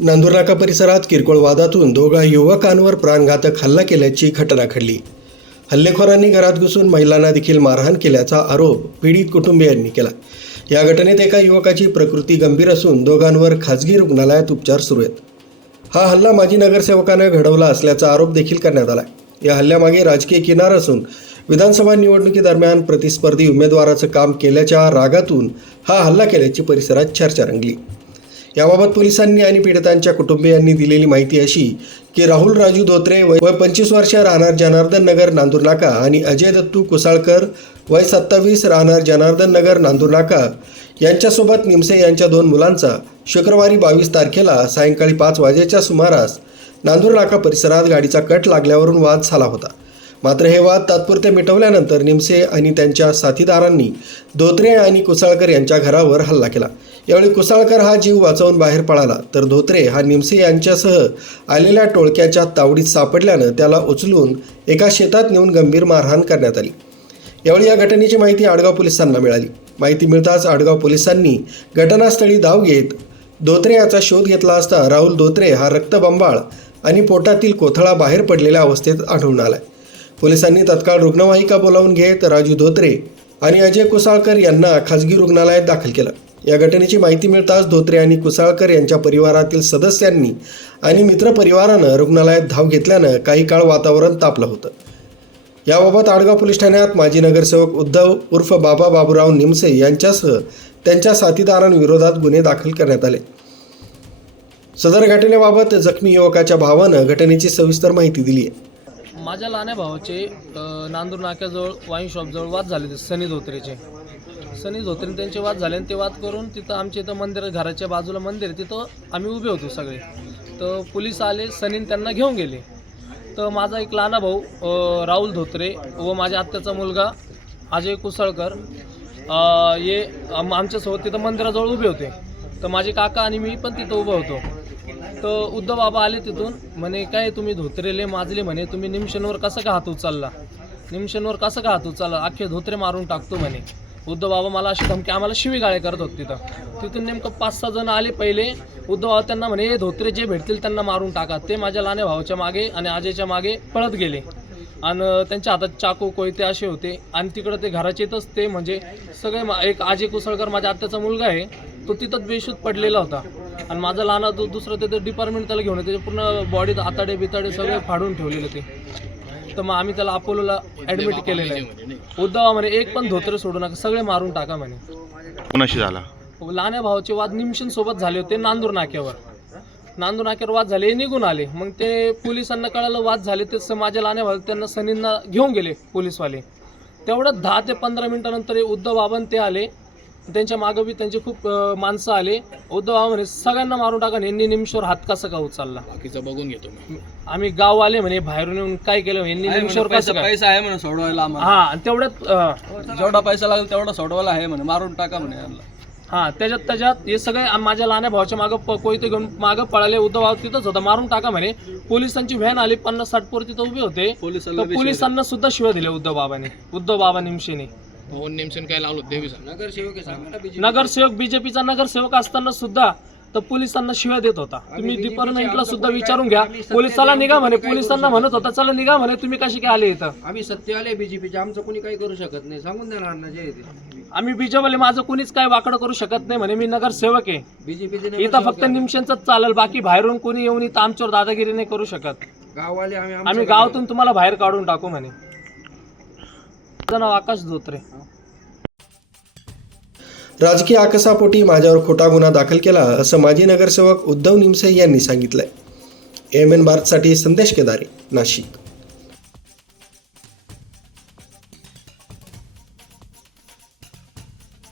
नांदुरनाका परिसरात किरकोळ वादातून दोघा युवकांवर प्राणघातक हल्ला केल्याची घटना घडली. हल्लेखोरांनी घरात घुसून महिलांना देखील मारहाण केल्याचा आरोप पीडित कुटुंबियांनी केला. या घटनेत एका युवकाची प्रकृती गंभीर असून दोघांवर खाजगी रुग्णालयात उपचार सुरू आहेत. हा हल्ला माजी नगरसेवकानं घडवला असल्याचा आरोप देखील करण्यात आला या हल्ल्यामागे राजकीय किनार असून विधानसभा निवडणुकीदरम्यान प्रतिस्पर्धी उमेदवाराचं काम केल्याच्या रागातून हा हल्ला केल्याची परिसरात चर्चा रंगली. याबाबत पोलिसांनी आणि पीडितांच्या कुटुंबियांनी दिलेली माहिती अशी की राहुल राजू धोत्रे वय पंचवीस वर्ष राहणार जनार्दन नगर नांदूर नाका आणि अजय दत्तू कुसाळकर वय सत्तावीस राहणार जनार्दन नगर नांदूर नाका यांच्यासोबत निमसे यांच्या दोन मुलांचा शुक्रवारी बावीस तारखेला सायंकाळी पाच वाजेच्या सुमारास नांदूर नाका परिसरात गाडीचा कट लागल्यावरून वाद झाला होता. मात्र हे वाद तात्पुरते मिटवल्यानंतर निमसे आणि त्यांच्या साथीदारांनी धोत्रे आणि कुसाळकर यांच्या घरावर हल्ला केला. यावेळी कुसाळकर हा जीव वाचवून बाहेर पळाला तर धोत्रे हा निमसे यांच्यासह आलेल्या टोळक्याच्या तावडीत सापडल्यानं त्याला उचलून एका शेतात नेऊन गंभीर मारहाण करण्यात आली. यावेळी या घटनेची माहिती आडगाव पोलिसांना मिळाली. माहिती मिळताच आडगाव पोलिसांनी घटनास्थळी धाव घेत धोत्रे याचा शोध घेतला असता राहुल धोत्रे हा रक्तबंबाळ आणि पोटातील कोथळा बाहेर पडलेल्या अवस्थेत आढळून आलाय. पोलिसांनी तत्काळ रुग्णवाहिका बोलावून घेत राजू धोत्रे आणि अजय कुसाळकर यांना खाजगी रुग्णालयात दाखल केलं. या घटनेची माहिती मिळताच धोत्रे आणि कुसाळकर यांच्या परिवारातील सदस्यांनी आणि मित्रपरिवारानं रुग्णालयात धाव घेतल्यानं काही काळ वातावरण तापलं होतं. याबाबत आडगाव पोलीस ठाण्यात माजी नगरसेवक उद्धव उर्फ बाबा बाबूराव निमसे यांच्यासह त्यांच्या साथीदारांविरोधात गुन्हे दाखल करण्यात आले. सदर घटनेबाबत जखमी युवकाच्या भावानं घटनेची सविस्तर माहिती दिली आहे माझ्या लहान्या भावाचे नांदूर नाक्याजवळ वाईन शॉपजवळ वाद झाले होते सनी धोत्रेचे. सनी धोत्रे त्यांचे वाद झाले आणि ते वाद करून तिथं आमच्या इथं मंदिर घराच्या बाजूला मंदिर तिथं आम्ही उभे होतो सगळे. तर पोलीस आले सनीन त्यांना घेऊन गेले. तर माझा एक लहाना भाऊ राहुल धोत्रे व माझ्या आत्याचा मुलगा अजय कुसळकर ये हे आमच्यासोबत तिथं मंदिराजवळ उभे होते. तर माझे काका आणि मी पण तिथं उभं होतो. तर उद्धव बाबा आले तिथून म्हणे काय तुम्ही धोत्रेले माजले? म्हणे तुम्ही निमशनवर कसं का हात उचलला? निमशनवर कसं का हात उचलला? अख्खे धोत्रे मारून टाकतो म्हणे. उद्धव बाबा मला अशी धमकी आम्हाला शिवीगाळे करत होते तिथं. तिथून नेमकं पाच सहा जण आले पहिले. उद्धव बाबा त्यांना म्हणे "हे धोत्रे जे भेटतील त्यांना मारून टाका. ते माझ्या लहान्या भावाच्या मागे आणि आजेच्या मागे पळत गेले. आणि त्यांच्या हातात चाकू कोयते असे होते. आणि तिकडं ते घराचे येतच ते म्हणजे सगळे मा- एक अजय कुसळकर माझ्या आत्याचा मुलगा आहे तो तिथंच बेशुद्ध पडलेला होता. आणि माझा लहान दु दुसरं ते डिपार्टमेंट त्याला घेऊन त्याचे पूर्ण बॉडीत आताडे बिताडे सगळे फाडून ठेवलेले ते. तर मग आम्ही त्याला अपोलोला ॲडमिट केलेलं आहे. उद्धवा म्हणे एक पण धोत्र सोडू नका सगळे मारून टाका म्हणे. कुणाशी झाला? लहान्या भावाचे वाद निमशन सोबत झाले होते नांदूर नाक्यावर. नांदूर नाक्यावर वाद झाले निघून आले. मग ते पोलिसांना कळालं वाद झाले ते स- माझ्या लहान्या भाऊ त्यांना सनींना घेऊन गेले पोलीसवाले. तेवढं दहा ते पंधरा मिनिटानंतर उद्धव बाबन ते आले. त्यांच्या मागं बी त्यांचे खूप माणसं आले. उद्धव बाबा म्हणे सगळ्यांना मारून टाका यांनी निमिषवर हात कसा का उचलला? बाकीचं बघून घेतो मी आम्ही गाव आले म्हणे बाहेरून येऊन काय केलं यांनी निमिषवर कसं पैसा काय? पैसा आहे म्हणे सोडवायला आम्हाला. हा आणि तेवढ्यात अं, जेवढा पैसा लागेल तेवढा सोडवायला आहे म्हणे मारून टाका म्हणे यांना. हा त्याच्यात त्याच्यात हे सगळे माझ्या लहान्या भावाच्या मागं प- कोयते घेऊन मागं पळाले उद्धव भाऊ तिथंच होता. मारून टाका म्हणे. पोलिसांची व्हॅन आली पन्नास साठ पोर तिथं उभे होते. पोलिसांना तर बी पोलिसांना सुद्धा शिव्या दिल्या उद्धव बाबाने. उद्धव बाबा निमशेने. नेमसेन काय लावलं नगरसेवक आहे सांगा ना BJP. नगरसेवक बीजेपीचा नगरसेवक असताना सुद्धा तर पोलिसांना शिव्या देत होता. तुम्ही डिपार्टमेंटला सुद्धा विचारून घ्या. पोलिसाला निघा म्हणे. पोलिसांना म्हणत होता चला निघा म्हणे तुम्ही कशी काय आले इथं? आम्ही सत्य आले बीजेपीचे आमचं कोणी काही करू शकत नाही. सांगून द्या ना अण्णा जे आम्ही बीजेपीले माझं कोणीच काय वाकडं करू शकत नाही म्हणे. मी नगरसेवक आहे. बीजेपीचे इथं फक्त निमशेंचंच चालेल बाकी बाहेरून कोणी येऊन इथं आमच्यावर दादागिरी नाही करू शकत. गाववाले आम्ही गावातून तुम्हाला बाहेर काढून टाकू म्हणे. माझं नाव आकाश धोत्रे. राजकीय आकसापोटी माझ्यावर खोटा गुन्हा दाखल केला असं माजी नगरसेवक उद्धव निमसे यांनी सांगितलंय. एम एन भारतसाठी संदेश केदारे नाशिक.